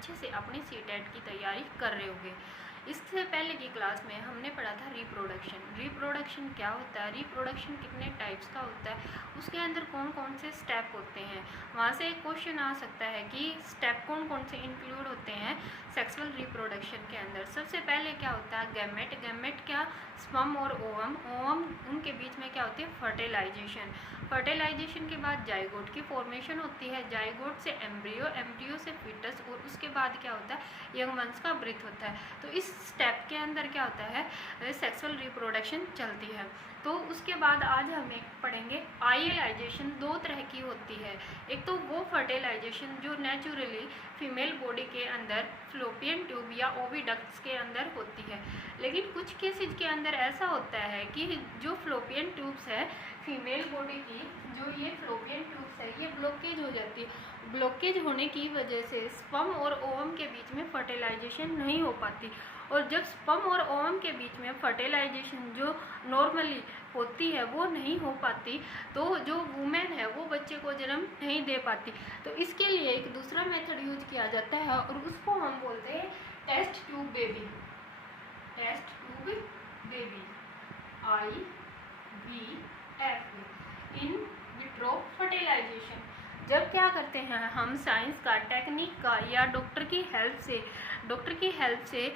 अच्छे से अपनी सीटेट की तैयारी कर रहे होंगे। इससे पहले की क्लास में हमने पढ़ा था रिप्रोडक्शन क्या होता है, रिप्रोडक्शन कितने टाइप्स का होता है, उसके अंदर कौन कौन से स्टेप होते हैं। वहाँ से एक क्वेश्चन आ सकता है कि स्टेप कौन कौन से इंक्लूड होते हैं सेक्सुअल रिप्रोडक्शन के अंदर। सबसे पहले क्या होता है गैमेट क्या, स्पर्म और ओवम उनके बीच में क्या होती है फर्टिलाइजेशन के बाद जाइगोट की फॉर्मेशन होती है, जाइगोट से एम्ब्रियो से फीटस, और उसके बाद क्या होता है यंग वंस का ब्रीथ होता है। तो इस स्टेप के अंदर क्या होता है सेक्सुअल रिप्रोडक्शन चलती है। तो उसके बाद आज हम एक पढ़ेंगे आइलाइजेशन। दो तरह की होती है, एक तो वो फर्टिलाइजेशन जो नेचुरली फीमेल बॉडी के अंदर फ्लोपियन ट्यूब या ओविडक्ट्स के अंदर होती है, लेकिन कुछ केसेस के अंदर ऐसा होता है कि जो फ्लोपियन ट्यूब्स है फीमेल बॉडी की, जो ये फ्लोपियन ट्यूब्स है ये ब्लॉकेज हो जाती है। ब्लॉकेज होने की वजह से स्पर्म और ओवम के बीच में फर्टिलाइजेशन नहीं हो पाती, और जब स्पर्म और ओवम के बीच में फर्टिलाइजेशन जो नॉर्मली होती है वो नहीं हो पाती, तो जो वुमेन है वो बच्चे को जन्म नहीं दे पाती। तो इसके लिए एक दूसरा मेथड यूज किया जाता है और उसको हम बोलते हैं test tube baby. IVF in vitro fertilisation. जब क्या करते हैं हम साइंस का, टेक्निक का या डॉक्टर की हेल्प से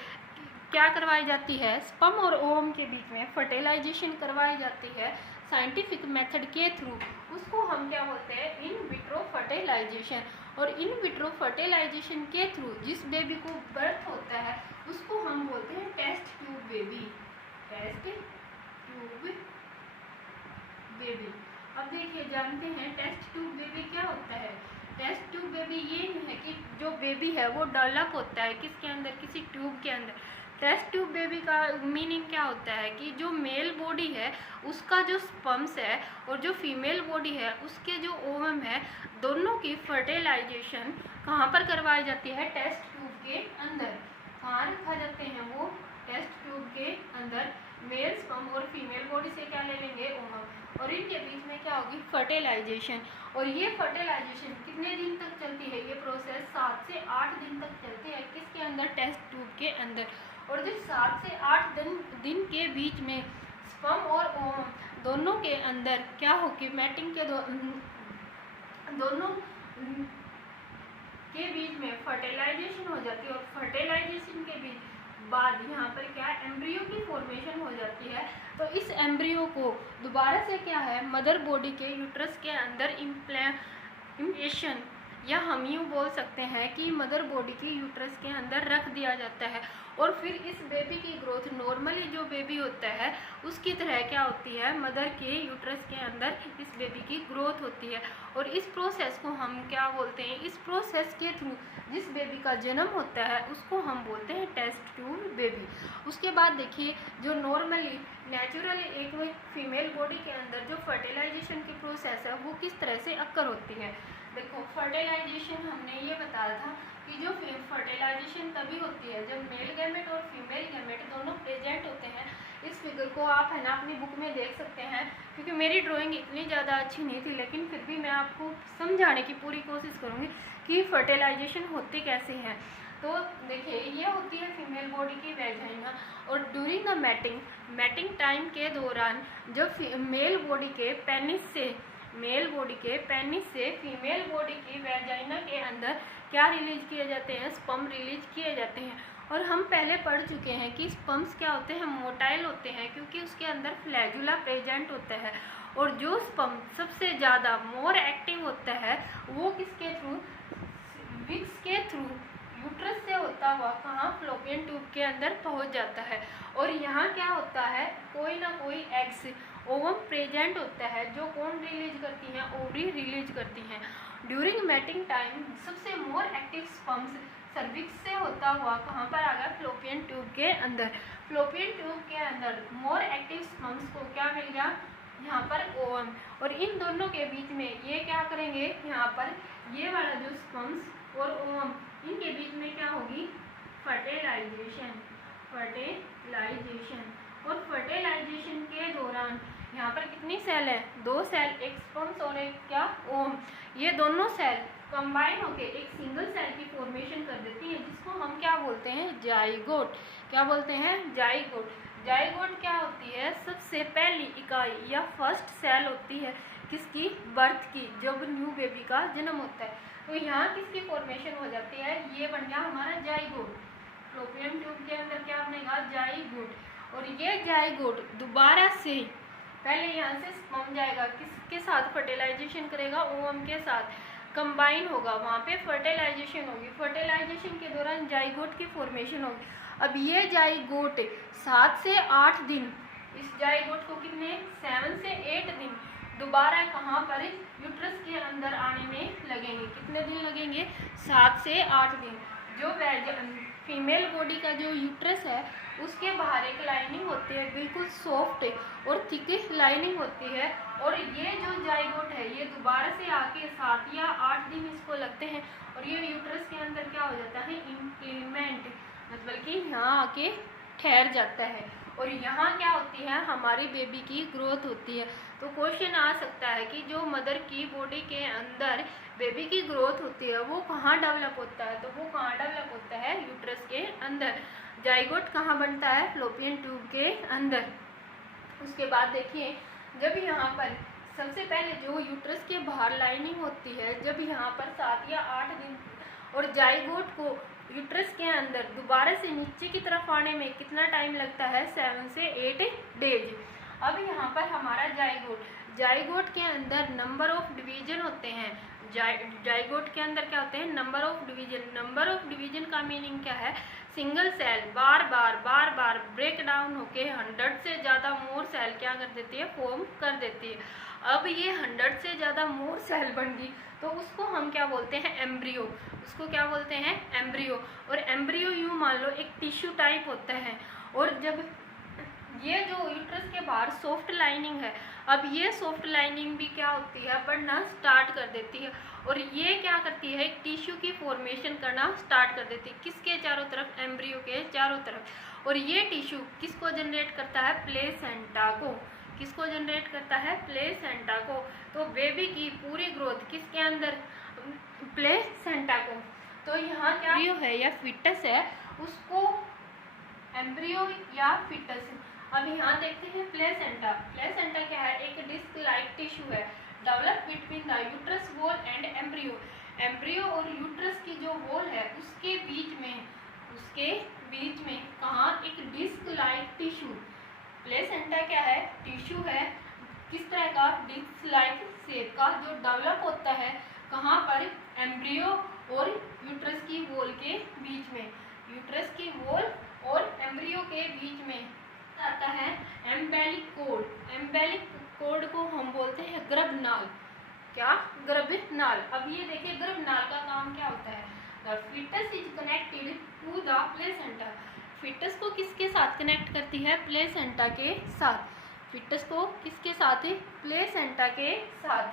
क्या करवाई जाती है, स्पर्म और ओवम के बीच में फर्टिलाइजेशन करवाई जाती है साइंटिफिक मेथड के थ्रू। उसको हम क्या बोलते हैं इन विट्रो फर्टिलाइजेशन। और इन विट्रो फर्टिलाइजेशन के थ्रू जिस बेबी को बर्थ होता है उसको हम बोलते हैं टेस्ट ट्यूब बेबी। अब देखिए जानते हैं टेस्ट ट्यूब बेबी क्या होता है। टेस्ट ट्यूब बेबी ये नहीं है कि जो बेबी है वो डेवलप होता है किसके अंदर, किसी ट्यूब के अंदर। टेस्ट ट्यूब बेबी का मीनिंग क्या होता है कि जो मेल बॉडी है उसका जो स्पर्म्स है और जो फीमेल बॉडी है उसके जो ओवम है, दोनों की फर्टिलाइजेशन कहाँ पर करवाई जाती है, टेस्ट ट्यूब के अंदर। कहाँ रखा जाते हैं वो, टेस्ट ट्यूब के अंदर। मेल स्पर्म और फीमेल बॉडी से क्या ले लेंगे, ओवम, और इनके बीच में क्या होगी फर्टिलाइजेशन। और ये फर्टिलाइजेशन कितने दिन तक चलती है, ये प्रोसेस 7 से 8 दिन तक चलती है किसके अंदर, टेस्ट ट्यूब के अंदर। और जब 7 से 8 दिन के बीच में स्पर्म और ओवम दोनों के अंदर क्या होगी, मैटिंग के दोनों के बीच में फर्टिलाइजेशन हो जाती है, और फर्टिलाइजेशन के बीच बाद यहाँ पर क्या एम्ब्रियो की फॉर्मेशन हो जाती है। तो इस एम्ब्रियो को दोबारा से क्या है मदर बॉडी के यूट्रस के अंदर इम्प्लेंटेशन, या हम यूँ बोल सकते हैं कि मदर बॉडी की यूट्रस के अंदर रख दिया जाता है। और फिर इस बेबी की ग्रोथ नॉर्मली जो बेबी होता है उसकी तरह क्या होती है, मदर के यूट्रस के अंदर इस बेबी की ग्रोथ होती है। और इस प्रोसेस को हम क्या बोलते हैं, इस प्रोसेस के थ्रू जिस बेबी का जन्म होता है उसको हम बोलते हैं टेस्ट ट्यूब बेबी। उसके बाद देखिए जो नॉर्मली नेचुरली एक फीमेल बॉडी के अंदर जो फर्टिलाइजेशन की प्रोसेस है वो किस तरह से अक्कर होती है। देखो फर्टिलाइजेशन हमने ये बताया था कि जो फर्टिलाइजेशन तभी होती है जब मेल गैमेट और फीमेल गैमेट दोनों प्रेजेंट होते हैं। इस फिगर को आप है ना अपनी बुक में देख सकते हैं, क्योंकि मेरी ड्राइंग इतनी ज़्यादा अच्छी नहीं थी, लेकिन फिर भी मैं आपको समझाने की पूरी कोशिश करूँगी कि फर्टिलाइजेशन होती कैसे है। तो देखिए ये होती है फीमेल बॉडी की वेजाइना, और ड्यूरिंग द मैटिंग टाइम के दौरान जब मेल बॉडी के पेनिस से फीमेल बॉडी की वेजाइना के अंदर क्या रिलीज किए जाते हैं, स्पर्म रिलीज किए जाते हैं। और हम पहले पढ़ चुके हैं कि स्पर्म्स क्या होते हैं, मोटाइल होते हैं, क्योंकि उसके अंदर फ्लैजुला प्रेजेंट होता है। और जो स्पर्म सबसे ज़्यादा मोर एक्टिव होता है वो किसके थ्रू, विक्स के थ्रू यूट्रस से होता हुआ कहाँ, फ्लोपियन ट्यूब के अंदर पहुंच जाता है। और यहाँ क्या होता है, कोई ना कोई एग्स ओवम प्रेजेंट होता है जो कौन रिलीज करती हैं, ओवरी रिलीज करती हैं। ड्यूरिंग मैटिंग टाइम सबसे मोर एक्टिव स्पर्म्स सर्विक्स से होता हुआ कहाँ पर आ गया, फ्लोपियन ट्यूब के अंदर। फ्लोपियन ट्यूब के अंदर मोर एक्टिव स्पर्म्स को क्या मिल गया, यहाँ पर ओवम। और इन दोनों के बीच में ये क्या करेंगे, यहाँ पर ये वाला जो स्पर्म्स और ओवम इनके बीच में क्या होगी, फर्टिलाइजेशन। और फर्टिलाइजेशन के दौरान यहाँ पर कितनी सेल है, 2 सेल, एक स्पर्म्स और एक क्या, ओवम। ये दोनों सेल कंबाइन होकर एक सिंगल सेल की फॉर्मेशन कर देती है जाइगोट। क्या बोलते हैं? जाइगोट। जाइगोट क्या होती है? सबसे पहली इकाई या फर्स्ट सेल होती है किसकी? बर्थ की, जब न्यू बेबी का जन्म होता है। तो यहाँ किसकी फॉर्मेशन हो जाती है? ये बन गया हमारा जाइगोट। फ्लोपियन ट्यूब के अंदर क्या बनेगा? जाइगोट। और ये जाइगोट दोबारा से पहले यहाँ से स्पर्म जाएगा, किसके साथ फर्टिलाइजेशन करेगा? ओवम के साथ कंबाइन होगा, वहाँ पे फर्टिलाइजेशन होगी। फर्टिलाइजेशन के दौरान जाइगोट की फॉर्मेशन होगी। अब ये जाइगोट 7 से 8 दिन, इस जाइगोट को कितने? 7 से 8 दिन दोबारा कहाँ पर? यूट्रस के अंदर आने में लगेंगे। कितने दिन लगेंगे? 7 से 8 दिन। जो फीमेल बॉडी का जो यूट्रस है उसके बाहर एक लाइनिंग होती है, बिल्कुल सॉफ्ट और थिक लाइनिंग होती है। और ये जो जाइगोट है ये दोबारा से आके 7 या 8 दिन इसको लगते हैं और ये यूट्रस के अंदर क्या हो जाता है? इम्प्लीमेंट, मतलब कि यहाँ आके ठहर जाता है। और यहाँ क्या होती है? हमारी बेबी की ग्रोथ होती है। तो क्वेश्चन आ सकता है कि जो मदर की बॉडी के अंदर बेबी की ग्रोथ होती है वो कहाँ डेवलप होता है? तो वो कहाँ डेवलप होता है? यूट्रस के अंदर। जाइगोट कहाँ बनता है? फ्लोपियन ट्यूब के अंदर। उसके बाद देखिए, जब यहाँ पर सबसे पहले जो यूट्रस के बाहर लाइनिंग होती है, जब यहाँ पर 7 या 8 दिन, और जाइगोट को यूट्रस के अंदर दोबारा से नीचे की तरफ आने में कितना टाइम लगता है? 7 से 8 डेज। अब यहाँ पर हमारा जाइगोट के अंदर नंबर ऑफ डिवीजन होते हैं। जाइगोट के अंदर क्या होते हैं? Number of division. Number of division का मीनिंग क्या है? सिंगल सेल बार बार ब्रेक डाउन होके 100 से ज़्यादा मोर सेल क्या कर देती है? फॉर्म कर देती है। अब ये 100 से ज़्यादा मोर सेल बन गई तो उसको हम क्या बोलते हैं? एम्ब्रियो। उसको क्या बोलते हैं? एम्ब्रियो। और एम्ब्रियो यूँ मान लो एक टिश्यू टाइप होता है। और जब ये जो यूट्रस के बाहर सॉफ्ट लाइनिंग है, अब ये सॉफ्ट लाइनिंग भी क्या होती है? बढ़ना स्टार्ट कर देती है और ये क्या करती है? एक टिश्यू की फॉर्मेशन करना स्टार्ट कर देती है। किसके चारों तरफ? एम्ब्रियो के चारों तरफ। और ये टिश्यू किसको जनरेट करता है? प्लेसेंटा को। किसको जनरेट करता है? प्लेसेंटा को। तो बेबी की पूरी ग्रोथ किसके अंदर? प्लेसेंटा को। तो यहाँ क्या एम्ब्रियो है या फिटस है, उसको एम्ब्रियो या फिटस। अब यहाँ देखते हैं प्लेसेंटा। प्लेसेंटा क्या है? एक डिस्क लाइक टिश्यू है, develop between the uterus wall and embryo. Embryo और यूट्रस की जो वॉल है उसके बीच में कहाँ? एक डिस्क लाइक टिश्यू। प्लेसेंटा क्या है? टिश्यू है, किस तरह का? डिस्क लाइक शेप का, जो डेवलप होता है कहाँ पर? एम्ब्रियो और यूट्रस की वॉल के बीच में। यूट्रस की वॉल और एम्ब्रियो के बीच में आता है एम्बेलिक कोड। एम्बेलिक कोड को हम बोलते हैं गर्भनाल। क्या? गर्भनाल। अब ये देखिए गर्भनाल का काम क्या होता है? The foetus is connected to the placenta. Foetus को किसके साथ कनेक्ट करती है? प्लेसेंटा के साथ। फिटस को किसके साथ? प्लेसेंटा के साथ।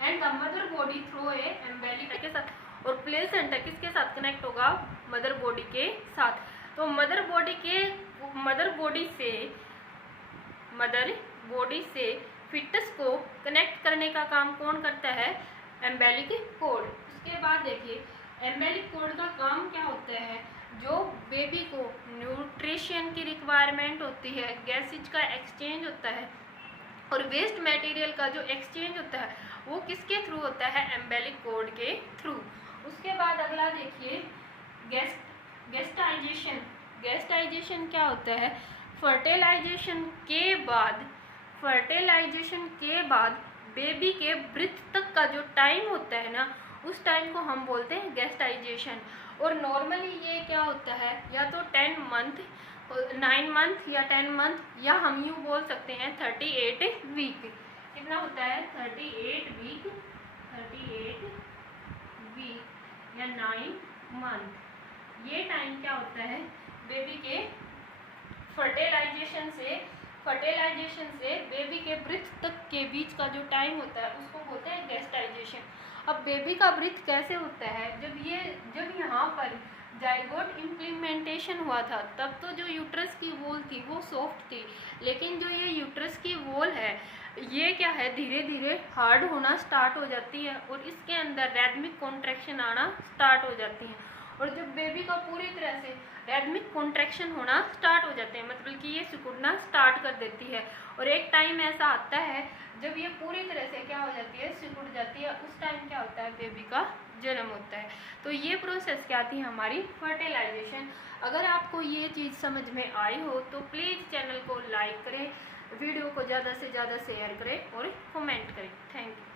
And the mother body through a umbilical के साथ। और प्लेसेंटा किसके साथ कनेक्ट होगा? मदर बॉडी के साथ। तो मदर बॉडी से फिटस को कनेक्ट करने का काम कौन करता है? एम्बेलिक कोड। उसके बाद देखिए एम्बेलिक कोड का काम क्या होता है? जो बेबी को न्यूट्रिशन की रिक्वायरमेंट होती है, गैसेज का एक्सचेंज होता है और वेस्ट मटेरियल का जो एक्सचेंज होता है वो किसके थ्रू होता है? एम्बेलिक कोड के थ्रू। उसके बाद अगला देखिए गेस्टाइजेशन। गेस्टाइजेशन क्या होता है? फर्टिलाइजेशन के बाद बेबी के ब्रीथ तक का जो टाइम होता है ना, उस टाइम को हम बोलते हैं गेस्टाइजेशन। और नॉर्मली ये क्या होता है? या तो 10 मंथ, 9 मंथ या 10 मंथ, या हम यूँ बोल सकते हैं 38 वीक। कितना होता है? 38 वीक या 9 मंथ। ये टाइम क्या होता है? बेबी के फर्टिलाइजेशन से बेबी के ब्रीथ तक के बीच का जो टाइम होता है उसको बोलते हैं गेस्टाइजेशन। अब बेबी का ब्रीथ कैसे होता है? जब यहाँ पर जाइगोट इम्प्लीमेंटेशन हुआ था तब तो जो यूट्रस की वॉल थी वो सॉफ्ट थी, लेकिन जो ये यूट्रस की वॉल है ये क्या है? धीरे धीरे हार्ड होना स्टार्ट हो जाती है और इसके अंदर रैदमिक कॉन्ट्रैक्शन आना स्टार्ट हो जाती है। और जब बेबी का पूरी तरह से रैडमिक कॉन्ट्रैक्शन होना स्टार्ट हो जाते हैं, मतलब कि ये सिकुड़ना स्टार्ट कर देती है। और एक टाइम ऐसा आता है जब ये पूरी तरह से क्या हो जाती है, सिकुड़ जाती है, उस टाइम क्या होता है, बेबी का जन्म होता है। तो ये प्रोसेस क्या थी हमारी, फर्टिलाइजेशन। अगर आपको ये चीज़ समझ में आई हो तो प्लीज़ चैनल को लाइक करें, वीडियो को ज़्यादा से ज़्यादा शेयर करें और कमेंट करें। Thank you.